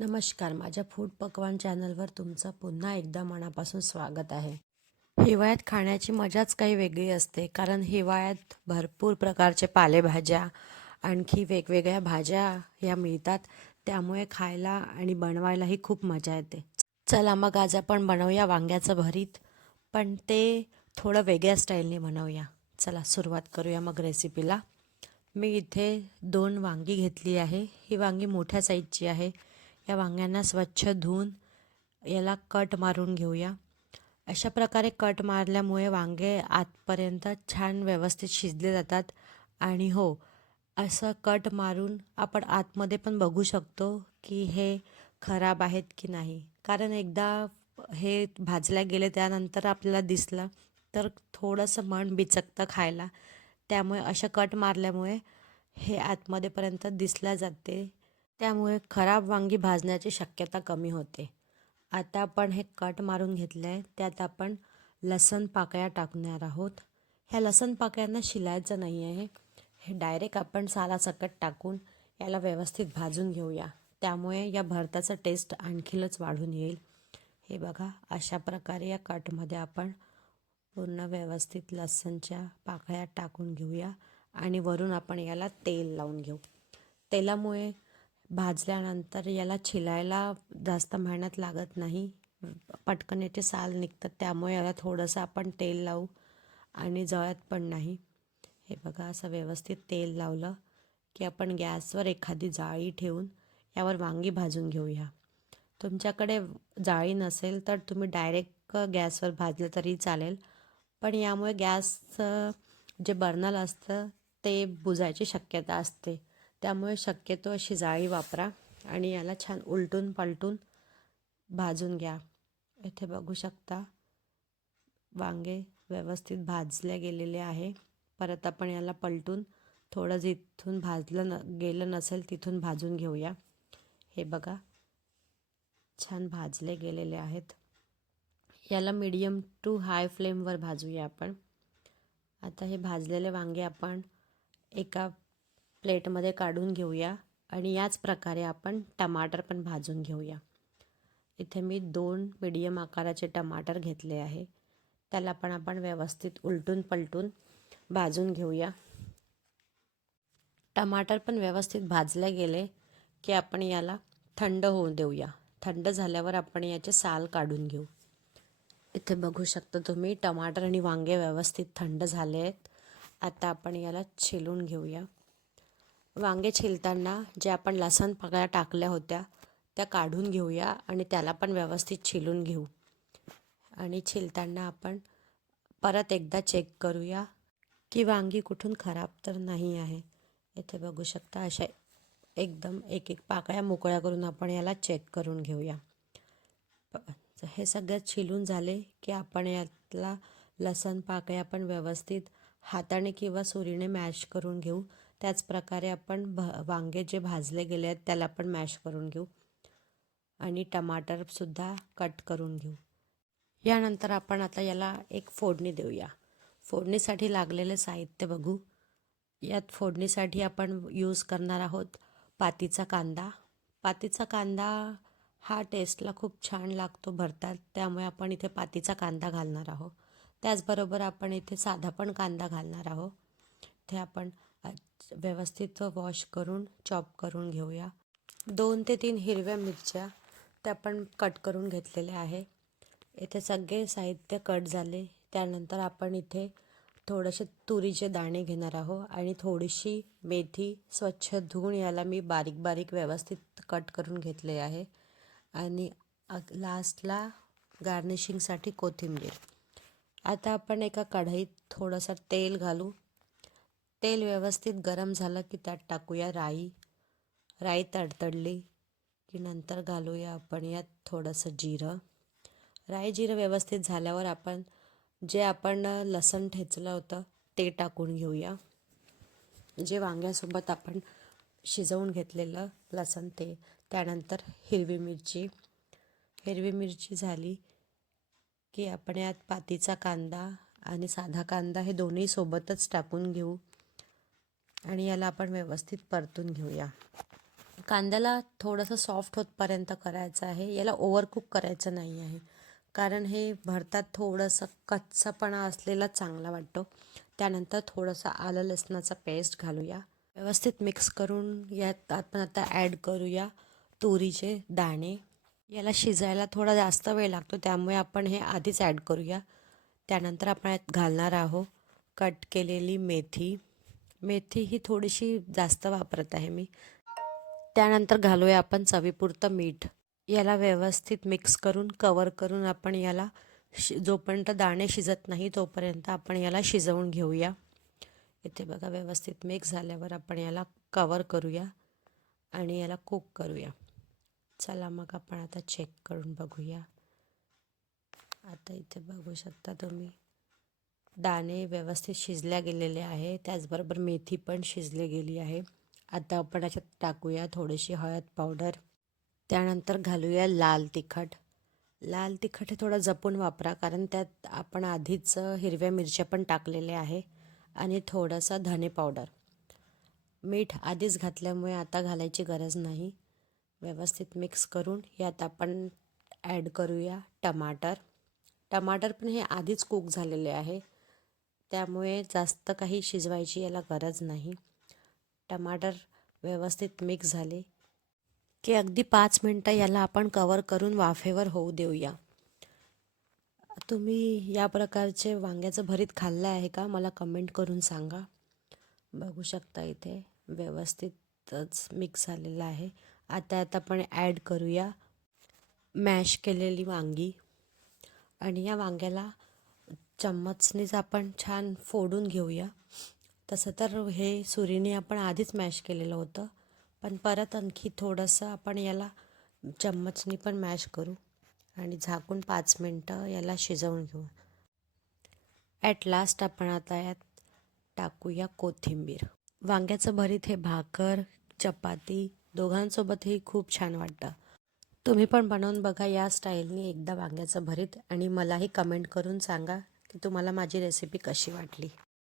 नमस्कार माझ्या फूड पकवान चॅनलवर तुमचं पुन्हा एकदा मनापासून स्वागत आहे. हिवाळ्यात खाण्याची मजाच काही वेगळी असते कारण हिवाळ्यात भरपूर प्रकारचे पालेभाज्या आणखी वेगवेगळ्या भाज्या या मिळतात त्यामुळे खायला आणि बनवायलाही खूप मजा येते. चला मग आज आपण बनवूया वांग्याचं भरीत पण ते थोडं वेगळ्या स्टाईलने बनवूया. चला सुरुवात करूया मग रेसिपीला मी इथे दोन वांगी घेतली आहे. ही वांगी मोठ्या साईजची आहे. या वांग्यांना स्वच्छ धुवून याला कट मारून घेऊया. अशा प्रकारे कट मारल्यामुळे वांगे आतपर्यंत छान व्यवस्थित शिजले जातात. आणि हो असं कट मारून आपण आतमध्ये पण बघू शकतो की हे खराब आहेत की नाही. कारण एकदा हे भाजल्या गेले त्यानंतर आपल्याला दिसलं तर थोडंसं मन बिचकतं खायला. त्यामुळे अशा कट मारल्यामुळे हे आतमध्येपर्यंत दिसल्या जाते. त्यामुळे खराब वांगी भाजण्याची शक्यता कमी होते. आता आपण हे कट मारून घेतलं आहे त्यात आपण लसण पाकळ्या टाकणार आहोत. ह्या लसण पाकळ्यांना शिलायचं नाही आहे हे डायरेक्ट आपण सालासकट टाकून याला व्यवस्थित भाजून घेऊया. त्यामुळे या भरताचं टेस्ट आणखीनच वाढून येईल. हे बघा अशा प्रकारे या कटमध्ये आपण पूर्ण व्यवस्थित लसणच्या पाकळ्या टाकून घेऊया आणि वरून आपण याला तेल लावून घेऊ. तेलामुळे भाजल्यानंतर याला छिलायला जास्त मेहनत लागत नाही. पटकन याचे साल निघतात त्यामुळे याला थोडंसं आपण तेल लावू आणि जळत पण नाही. हे बघा असं व्यवस्थित तेल लावलं की आपण गॅसवर एखादी जाळी ठेवून यावर वांगी भाजून घेऊया. तुमच्याकडे जाळी नसेल तर तुम्ही डायरेक्ट गॅसवर भाजलं तरी चालेल पण यामुळे गॅसचं जे बर्नल असतं ते बुजायची शक्यता असते. त्यामुळे शक्यतो अशी जाळी वापरा आणि याला छान उलटून पलटून भाजून घ्या. इथे बघू शकता वांगे व्यवस्थित भाजले गेलेले आहे. परत आपण याला पलटून थोडं जिथून भाजलं न गेलं नसेल तिथून भाजून घेऊया. हे बघा छान भाजले गेलेले आहेत. याला मीडियम टू हाय फ्लेमवर भाजूया आपण. आता हे भाजलेले वांगे आपण एका प्लेटमध्ये काढून घेऊया आणि याच प्रकारे आपण टमाटर पण भाजून घेऊया. इथे मी दोन मीडियम आकाराचे टमाटर घेतले आहे. त्याला पण आपण व्यवस्थित उलटून पलटून भाजून घेऊया. टमाटर पण व्यवस्थित भाजले गेले की आपण याला थंड होऊ देऊया. थंड झाल्यावर आपण याचे साल काढून घेऊ. इथे बघू शकता तुम्ही टमाटर आणि वांगे व्यवस्थित थंड झाले आहेत आता आपण याला छिलून घेऊया. वांगे छिलताना जे आपण लसण पगळ्या टाकल्या होत्या त्या काढून घेऊया आणि त्याला पण व्यवस्थित छिलून घेऊ. आणि छिलताना आपण परत एकदा चेक करूया की वांगी कुठून खराब तर नाही आहे. इथे बघू शकता अशा एकदम एक एक पाकळ्या मोकळ्या करून आपण याला चेक करून घेऊया. हे सगळं छिलून झाले की आपण यातला लसण पाकळ्या पण व्यवस्थित हाताने किंवा सुरीने मॅश करून घेऊ. त्याचप्रकारे आपण भ वांगे जे भाजले गेले आहेत त्याला पण मॅश करून घेऊ. आणि टमाटरसुद्धा कट करून घेऊ. यानंतर आपण आता याला एक फोडणी देऊया. फोडणीसाठी लागलेले साहित्य बघू. यात फोडणीसाठी आपण यूज करणार आहोत पातीचा कांदा. पातीचा कांदा हा टेस्टला खूप छान लागतो भरतात त्यामुळे आपण इथे पातीचा कांदा घालणार आहोत. त्याचबरोबर आपण इथे साधा पण कांदा घालणार आहोत. इथे आपण व्यवस्थित वॉश करून चॉप करून घेऊया. दोन ते तीन हिरव्या मिरच्या त्या पण कट करून घेतलेल्या आहे. इथे सगळे साहित्य कट झाले. त्यानंतर आपण इथे थोडेसे तुरीचे दाणे घेणार आहोत आणि थोडीशी मेथी स्वच्छ धुवून याला मी बारीक बारीक व्यवस्थित कट करून घेतले आहे. आणि लास्टला गार्निशिंगसाठी कोथिंबीर. आता आपण एका कढईत थोडंसं तेल घालू. तेल व्यवस्थित गरम झालं की त्यात टाकूया राई. राई तडतडली की नंतर घालूया आपण यात थोडंसं जिरं. राई जिरं व्यवस्थित झाल्यावर आपण जे आपण लसण ठेचलं होतं ते टाकून घेऊया. जे वांग्यासोबत आपण शिजवून घेतलेलं लसण ते त्यानंतर हिरवी मिरची. हिरवी मिरची झाली की आपण यात पातीचा कांदा आणि साधा कांदा हे दोन्ही सोबतच टाकून घेऊ. आणि याला आपण व्यवस्थित परतून घेऊया. कांद्याला थोडंसं सॉफ्ट होतपर्यंत करायचं आहे. याला ओव्हरकुक करायचं नाही आहे. कारण हे भरतात थोडंसं कच्चापणा असलेला चांगला वाटतो. त्यानंतर थोडंसं आलं लसणाचा पेस्ट घालूया. व्यवस्थित मिक्स करून यात आपण आता ॲड करूया तुरीचे दाणे. याला शिजायला थोडा जास्त वेळ लागतो त्यामुळे आपण हे आधीच ॲड करूया. त्यानंतर आपण यात घालणार आहोत कट केलेली मेथी. मेथी ही थोडीशी जास्त वापरत आहे मी. त्यानंतर घालूया आपण चवीपुरतं मीठ. याला व्यवस्थित मिक्स करून कवर करून आपण याला शि जोपर्यंत दाणे शिजत नाही तोपर्यंत आपण याला शिजवून घेऊया. इथे बघा व्यवस्थित मिक्स झाल्यावर आपण याला कवर करूया आणि याला कुक करूया. चला मग आपण आता चेक करून बघूया. आता इथे बघू शकता तुम्ही. दाणे व्यवस्थित शिजल्या गेलेले आहे. त्याचबरोबर मेथी पण शिजली गेली आहे. आता आपण याच्यात टाकूया थोडीशी हळद पावडर. त्यानंतर घालूया लाल तिखट. लाल तिखट हे थोडं जपून वापरा कारण त्यात आपण आधीच हिरव्या मिरच्या पण टाकलेल्या आहे आणि थोडंसं धने पावडर. मीठ आधीच घातल्यामुळे आता घालायची गरज नाही. व्यवस्थित मिक्स करून यात आपण ॲड करूया टमाटर. टमाटर पण हे आधीच कुक झालेले आहे. त्यामुळे जास्त काही शिजवायची याला गरज नाही. टमाटर व्यवस्थित मिक्स झाले की अगदी पाच मिनटं याला आपण कवर करून वाफेवर होऊ देऊया. तुम्ही या प्रकारचे वांग्याचं भरीत खाल्लं आहे का? मला कमेंट करून सांगा. बघू शकता इथे व्यवस्थितच मिक्स झालेलं आहे. आता आता आपण ॲड करूया मॅश केलेली वांगी. आणि या वांग्याला चम्मचनीच आपण छान फोडून घेऊया. तसं तर हे सुरीने आपण आधीच मॅश केलेलं होतं. पण परत आणखी थोडंसं आपण याला चम्मचनी पण मॅश करू आणि झाकून पाच मिनटं याला शिजवून घेऊ. ॲट लास्ट आपण आता यात टाकूया कोथिंबीर. वांग्याचं भरीत हे भाकर चपाती दोघांसोबतही खूप छान वाटतं. तुम्ही पण बनवून बघा या स्टाईलने एकदा वांग्याचं भरीत आणि मलाही कमेंट करून सांगा. की तुम्हाला माझी रेसिपी कशी वाटली?